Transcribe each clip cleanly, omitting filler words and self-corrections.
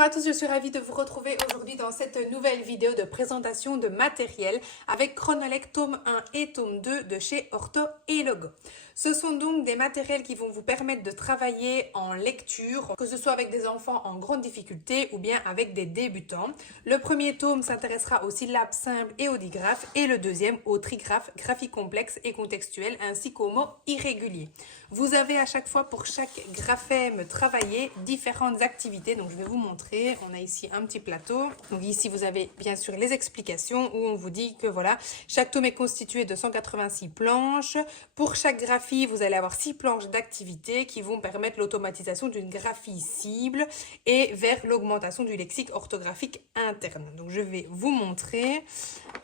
Bonjour à tous, je suis ravie de vous retrouver aujourd'hui dans cette nouvelle vidéo de présentation de matériel avec Chronolec tome 1 et tome 2 de chez Ortho et Logo. Ce sont donc des matériels qui vont vous permettre de travailler en lecture, que ce soit avec des enfants en grande difficulté ou bien avec des débutants. Le premier tome s'intéressera aux syllabes simples et aux digraphes et le deuxième aux trigraphes, graphiques complexes et contextuels ainsi qu'aux mots irréguliers. Vous avez à chaque fois pour chaque graphème travaillé différentes activités, donc je vais vous montrer. On a ici un petit plateau, donc ici vous avez bien sûr les explications où on vous dit que voilà, chaque tome est constitué de 186 planches. Pour chaque graphie, vous allez avoir 6 planches d'activités qui vont permettre l'automatisation d'une graphie cible et vers l'augmentation du lexique orthographique interne. Donc je vais vous montrer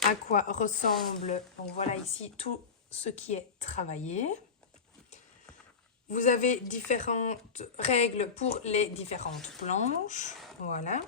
à quoi ressemble, donc voilà ici tout ce qui est travaillé. Vous avez différentes règles pour les différentes planches, voilà.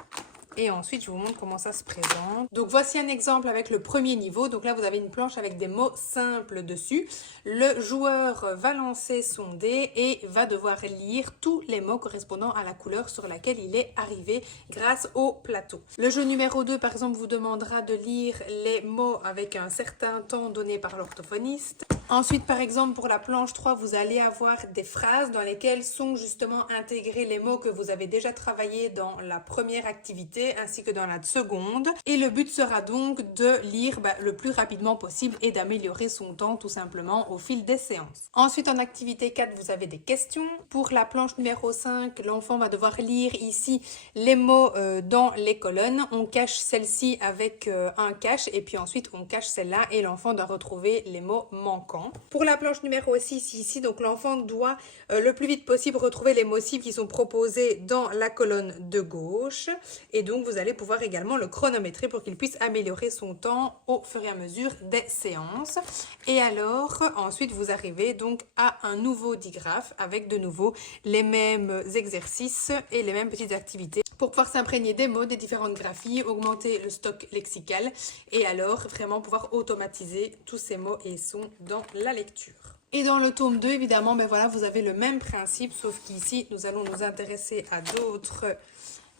Et ensuite, je vous montre comment ça se présente. Donc, voici un exemple avec le premier niveau. Donc là, vous avez une planche avec des mots simples dessus. Le joueur va lancer son dé et va devoir lire tous les mots correspondant à la couleur sur laquelle il est arrivé grâce au plateau. Le jeu numéro 2, par exemple, vous demandera de lire les mots avec un certain temps donné par l'orthophoniste. Ensuite, par exemple, pour la planche 3, vous allez avoir des phrases dans lesquelles sont justement intégrés les mots que vous avez déjà travaillés dans la première activité ainsi que dans la seconde. Et le but sera donc de lire le plus rapidement possible et d'améliorer son temps tout simplement au fil des séances. Ensuite, en activité 4, vous avez des questions. Pour la planche numéro 5, l'enfant va devoir lire ici les mots dans les colonnes. On cache celle-ci avec un cache et puis ensuite on cache celle-là et l'enfant doit retrouver les mots manquants. Pour la planche numéro 6 ici, donc l'enfant doit le plus vite possible retrouver les mots cibles qui sont proposés dans la colonne de gauche. Et donc vous allez pouvoir également le chronométrer pour qu'il puisse améliorer son temps au fur et à mesure des séances. Et alors ensuite vous arrivez donc à un nouveau digraphe avec de nouveau les mêmes exercices et les mêmes petites activités pour pouvoir s'imprégner des mots, des différentes graphies, augmenter le stock lexical et alors vraiment pouvoir automatiser tous ces mots et sons dans la lecture. Et dans le tome 2, évidemment, voilà, vous avez le même principe, sauf qu'ici, nous allons nous intéresser à d'autres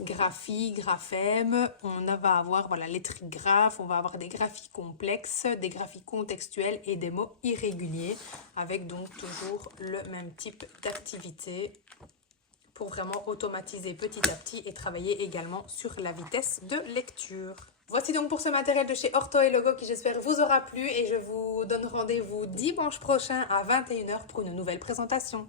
graphies, graphèmes. On va avoir voilà, les trigraphes, on va avoir des graphies complexes, des graphies contextuelles et des mots irréguliers, avec donc toujours le même type d'activité pour vraiment automatiser petit à petit et travailler également sur la vitesse de lecture. Voici donc pour ce matériel de chez Ortho et Logo qui j'espère vous aura plu et je vous donne rendez-vous dimanche prochain à 21 h pour une nouvelle présentation.